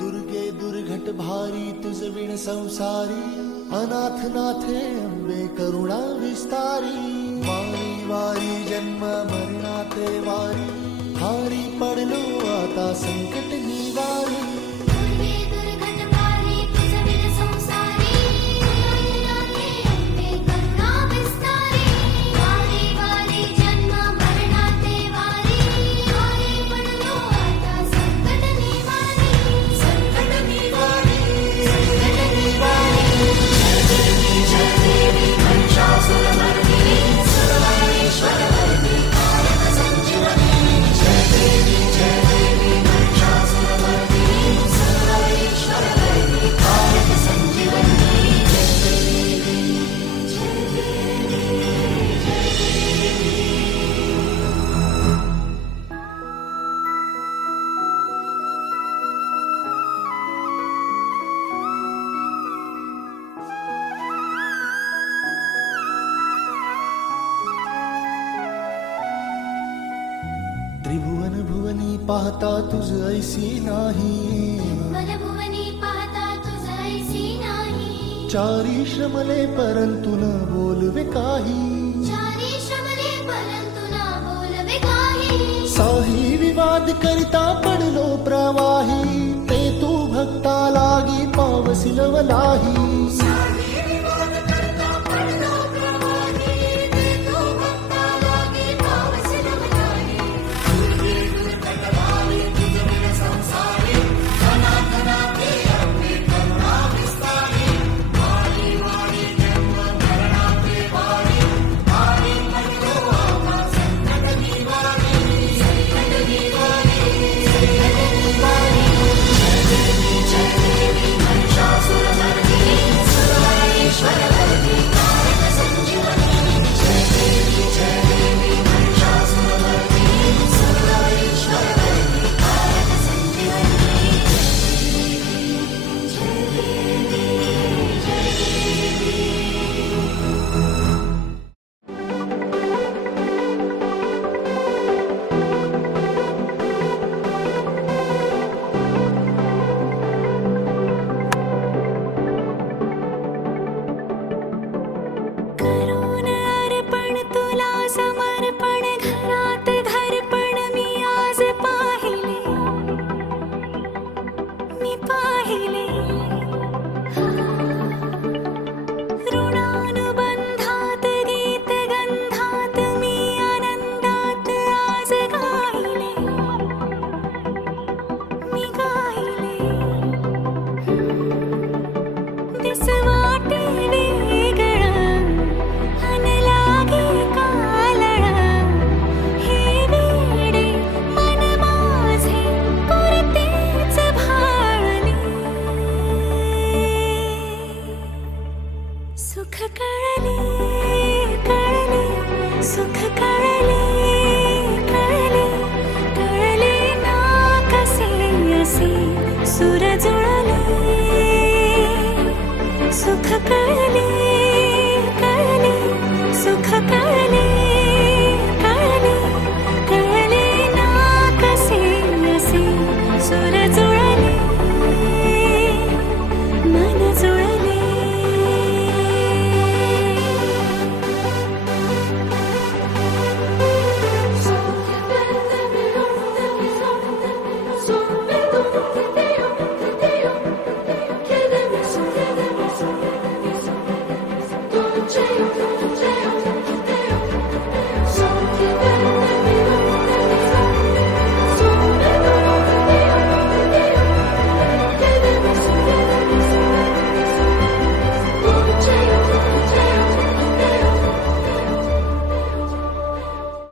दुर्गे दुर्घट भारी तुझ विण संसारी, अनाथ नाथे अंबे करुणा विस्तारी। वारी वारी जन्म मरणाते वारी, हारी पडलो आता संकट निवारी। त्रिभुवन भुवनी पाहता तुझ ऐसी नाही, भुवनी पाहता तुझ ऐसी नाही। चारी श्रमले परंतु न बोलवे काही, चारी श्रमले परंतु न बोलवे काही। साही विवाद करिता पडलो प्रवाही, ते तू भक्ता लागी पावसिल वलाही। सुख कळले